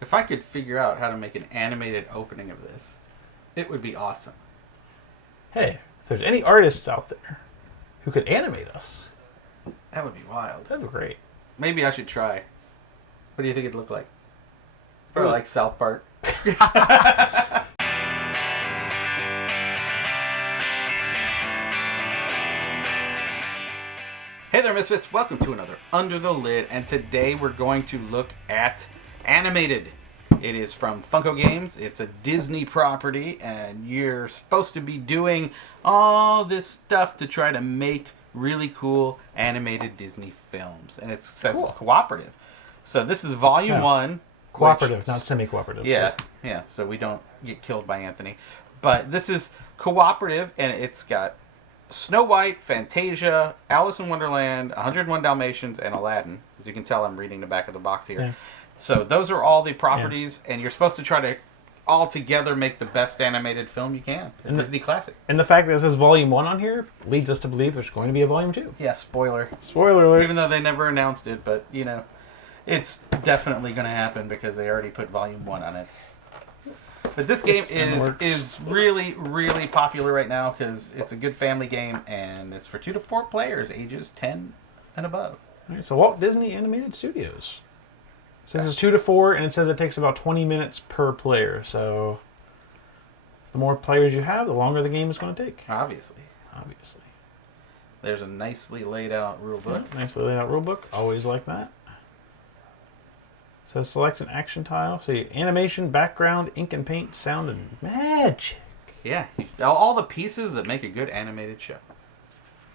If I could figure out how to make an animated opening of this, it would be awesome. Hey, if there's any artists out there who could animate us, That would be wild. that'd be great. Maybe I should try. What do you think it'd look like? Or like South Park. Hey there, Misfits. Welcome to another Under the Lid, and today we're going to look at Animated. It is from Funko Games. It's a Disney property, and you're supposed to be doing all this stuff to try to make really cool animated Disney films. And it says Cool. it's cooperative. So this is Volume 1. Cooperative, which- not semi-cooperative. Yeah, yeah, so we don't get killed by Anthony. But this is cooperative, and it's got Snow White, Fantasia, Alice in Wonderland, 101 Dalmatians, and Aladdin. As you can tell, I'm reading the back of the box here. Yeah. So those are all the properties, and you're supposed to try to all together make the best animated film you can. A Disney classic. And the fact that it says Volume 1 on here leads us to believe there's going to be a Volume 2. Yeah, spoiler. Spoiler alert. Even though they never announced it, but, you know, it's definitely going to happen because they already put Volume 1 on it. But this game is really, really popular right now because it's a good family game, and it's for 2 to 4 players, ages 10 and above. All right, so Walt Disney Animated Studios. It says it's 2 to 4, and it says it takes about 20 minutes per player. So the more players you have, the longer the game is going to take. Obviously. There's a nicely laid out rule book. Yeah, nicely laid out rulebook. Always like that. So select an action tile. So animation, background, ink and paint, sound, and magic. Yeah. All the pieces that make a good animated show.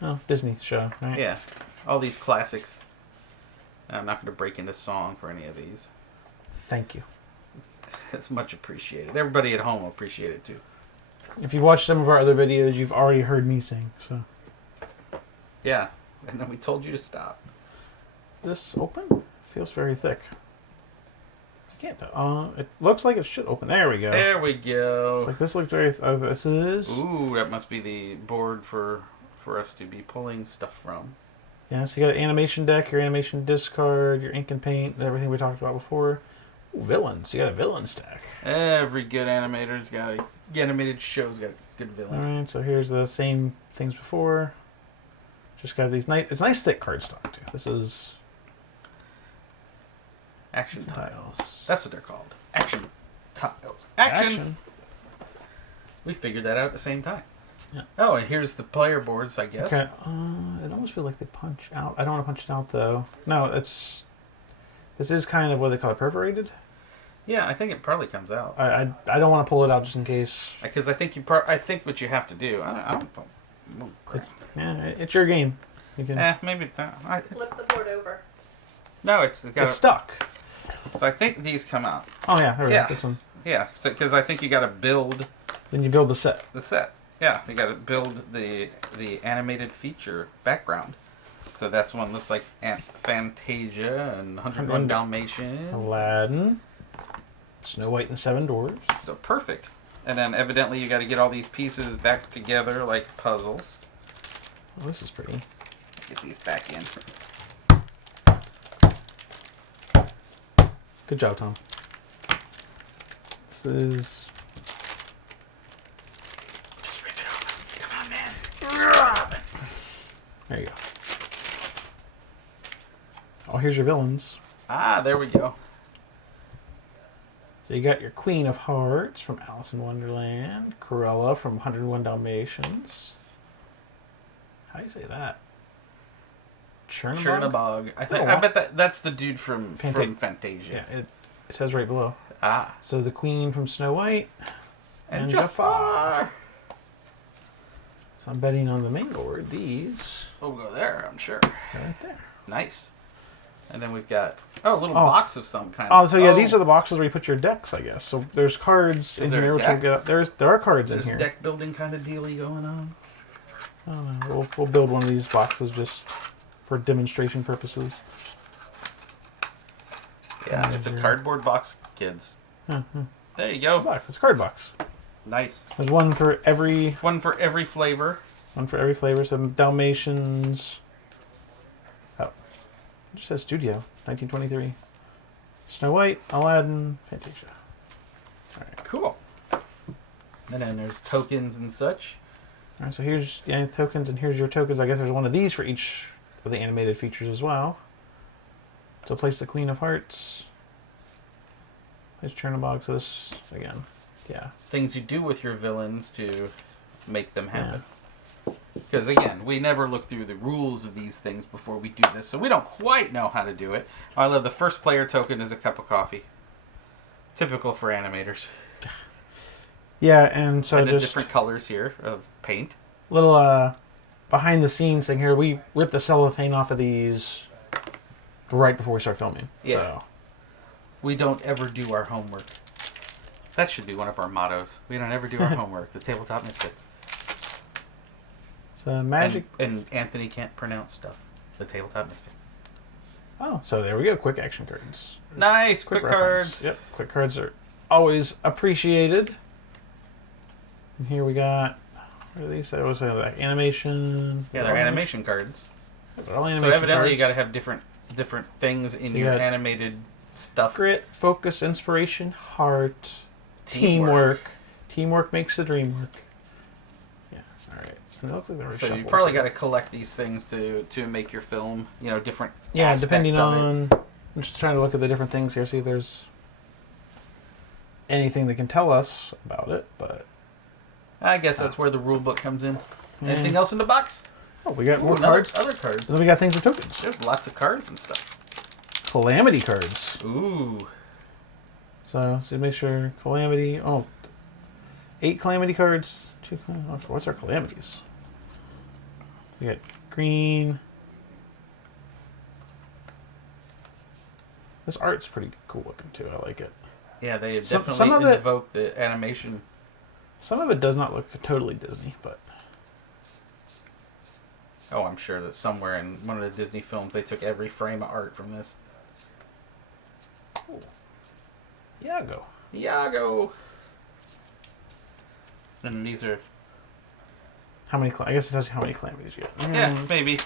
Oh, Disney show, right? Yeah. All these classics. I'm not going to break into song for any of these. Thank you. It's much appreciated. Everybody at home will appreciate it too. If you've watched some of our other videos, you've already heard me sing. So Yeah. And then we told you to stop. this open feels very thick. You can't. It looks like it should open. There we go. There we go. It's like this looks very. This is. Ooh, that must be the board for us to be pulling stuff from. Yeah, so you got an animation deck, your animation discard, your ink and paint, everything we talked about before. Ooh, villains. You got a villain stack. Every good animator's got animated show's got a good villain. Alright, so here's the same things before. Just got these nice. It's nice thick cardstock too. This is Action tiles. tiles. That's what they're called. Action tiles. Action. We figured that out at the same time. Yeah. Oh, and here's the player boards, I guess. Okay. It almost feels like they punch out. I don't want to punch it out though. No, it's. This is kind of what they call it, perforated. Yeah, I think it probably comes out. I don't want to pull it out just in case. Because I think I think what you have to do. I don't. Yeah, it's your game. You can. Maybe. Flip the board over. No, it's got. It's stuck. So I think these come out. Oh yeah, there we Yeah. go. This one. Yeah, so because I think you got to build Then you build the set. the set. Yeah, you got to build the animated feature background. So that's one looks like Fantasia and 101 Dalmatians. Aladdin. Snow White and the Seven Dwarfs. So perfect. And then evidently you got to get all these pieces back together like puzzles. Oh, this is pretty. Get these back in. Good job, Tom. This is. Just rip it open. Come on, man. There you go. Oh, here's your villains. Ah, there we go. So you got your Queen of Hearts from Alice in Wonderland, Cruella from 101 Dalmatians. How do you say that? Chernabog. I bet that's the dude from Fantasia. Yeah, it says right below. Ah. So the Queen from Snow White And Jafar. So I'm betting on the main board. These We'll go there, I'm sure. right there. Nice. And then we've got a little box of some kind. Oh, so yeah, these are the boxes where you put your decks, I guess. So there's cards in there here, a which we'll deck? get. There are cards There's in here. deck building kind of dealy going on. I don't know. We'll build one of these boxes just for demonstration purposes. Yeah, it's a cardboard box, kids. Mm-hmm. There you go. Box. It's a card box. Nice. There's one for every flavor. One for every flavor. So Dalmatians. Oh, it just says Studio 1923. Snow White, Aladdin, Fantasia. All right. Cool. And then there's tokens and such. All right, so here's tokens, and here's your tokens. I guess there's one of these for each of the animated features as well. So place the Queen of Hearts. Place Chernobog. So this, again, yeah. Things you do with your villains to make them happen. Because, again, we never look through the rules of these things before we do this, so we don't quite know how to do it. I love the first player token is a cup of coffee. Typical for animators. Yeah, and so And the just different colors here of paint. little behind the scenes thing here. We ripped the cellophane off of these right before we start filming. Yeah. So We don't ever do our homework. That should be one of our mottos. We don't ever do our homework. The Tabletop Misfits. so magic. And Anthony can't pronounce stuff. The Tabletop Misfits. Oh, so there we go. Quick action cards. Nice! Quick reference. cards. Yep, quick cards are always appreciated. And here we got. What are these? I was saying like animation. Yeah, they're animation cards. They're all So animation evidently cards. you got to have different things in So you your got animated stuff. Grit, focus, inspiration, heart, teamwork. Teamwork makes the dream work. Yeah. All right. And it looks like they're So you reshuffled, probably so- got to collect these things to make your film. Different. Yeah, aspects depending of it. on. I'm just trying to look at the different things here, see if there's anything that can tell us about it. But I guess that's where the rule book comes in. Yeah. Anything else in the box? oh, we got Ooh, more another- cards. Other cards. Then we got things with tokens. There's lots of cards and stuff. Calamity cards. Ooh. So make sure Calamity. Oh, 8 Calamity cards. 2. What's our calamities? We got green. This art's pretty cool looking too. I like it. Yeah, they Some definitely of it- invoke the animation. Some of it does not look totally Disney, but Oh, I'm sure that somewhere in one of the Disney films they took every frame of art from this. Iago. Iago. And these are How many? I guess it tells you how many calamities you get. yeah, maybe.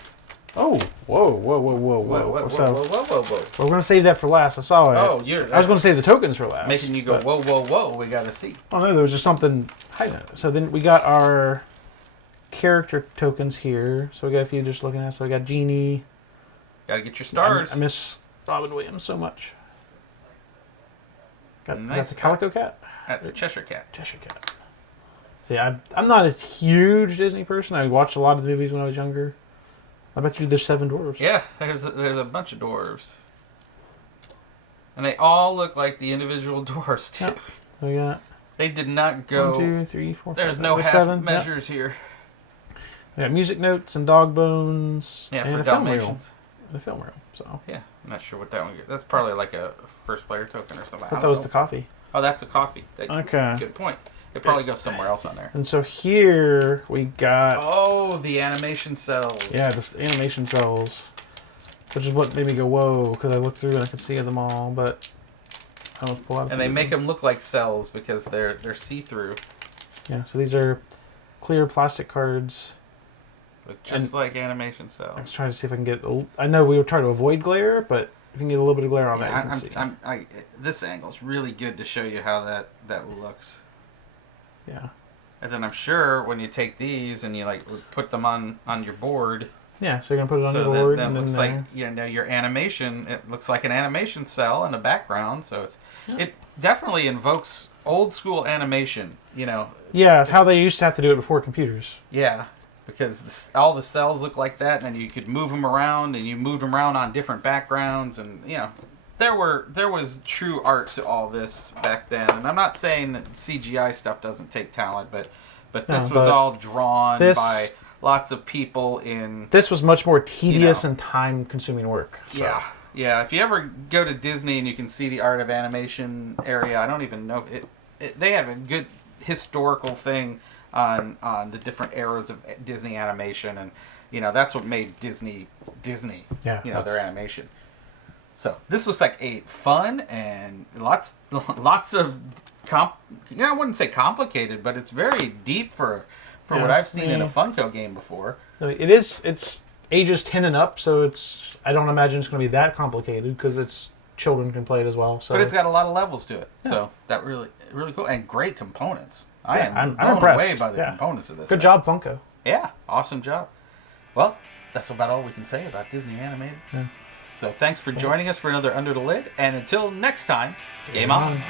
Oh, whoa. Whoa, whoa. We're gonna save that for last. I saw it. Oh, you're I was gonna save the tokens for last. making you go but- whoa. We gotta see. Oh no, there was just something hiding in it. So then we got our character tokens here. So we got a few just looking at. So we got Genie. Gotta get your stars. I miss Robin Williams so much. Is that Nice the Calico Cat? That's a Cheshire Cat. Cheshire Cat. See, I'm not a huge Disney person. I watched a lot of the movies when I was younger. I bet you there's 7 dwarves. Yeah, there's a bunch of dwarves, and they all look like the individual dwarves too. Yep. So we got They did not go. 1, 2, 3, 4, 5, There's no there's half 7. Yep. measures here. We got music notes and dog bones. Yeah, and for a film reel. Dalmatians. And a film reel. So Yeah, I'm not sure what that one. That's probably like a first player token or something. I thought that was the coffee. Oh, that's a coffee. Okay. Good point. It probably goes somewhere else on there. And so here we got Oh, the animation cells. yeah, this animation cells, which is what made me go whoa because I looked through and I could see them all, but I almost pull out. And they make them look like cells because they're see-through, Yeah, so these are clear plastic cards. look just And- like animation I cells. was trying to see if I can get. I know we were trying to avoid glare, but if you can get a little bit of glare on that, you can see. This angle's really good to show you how that looks. Yeah, And then I'm sure when you take these and you like put them on your board, yeah. So you're gonna put it on so your board, that and then looks there. like your animation. It looks like an animation cell in the background. So Yeah. it definitely invokes old school animation. Yeah, it's how they used to have to do it before computers. Yeah, because all the cells look like that, and then you could move them around, and you moved them around on different backgrounds, and there was true art to all this back then. And I'm not saying that CGI stuff doesn't take talent, but this was but all drawn this- by lots of people in. This was much more tedious know. and time-consuming work. So. Yeah. If you ever go to Disney and you can see the art of animation area, I don't even know they have a good historical thing on the different eras of Disney animation, and that's what made Disney. Yeah, Their animation. So this looks like a fun and lots of I wouldn't say complicated, but it's very deep for what Yeah, I've seen in a Funko game before. It is. It's ages 10 and up, so I don't imagine it's going to be that complicated because it's children can play it as well. So, But it's got a lot of levels to it, Yeah. so that really cool and great components. I am I'm blown impressed. away by the Yeah. components of this. Good thing. job, Funko. Yeah, awesome job. Well, that's about all we can say about Disney Animated. Yeah. So thanks for joining us for another Under the Lid, and until next time, game on.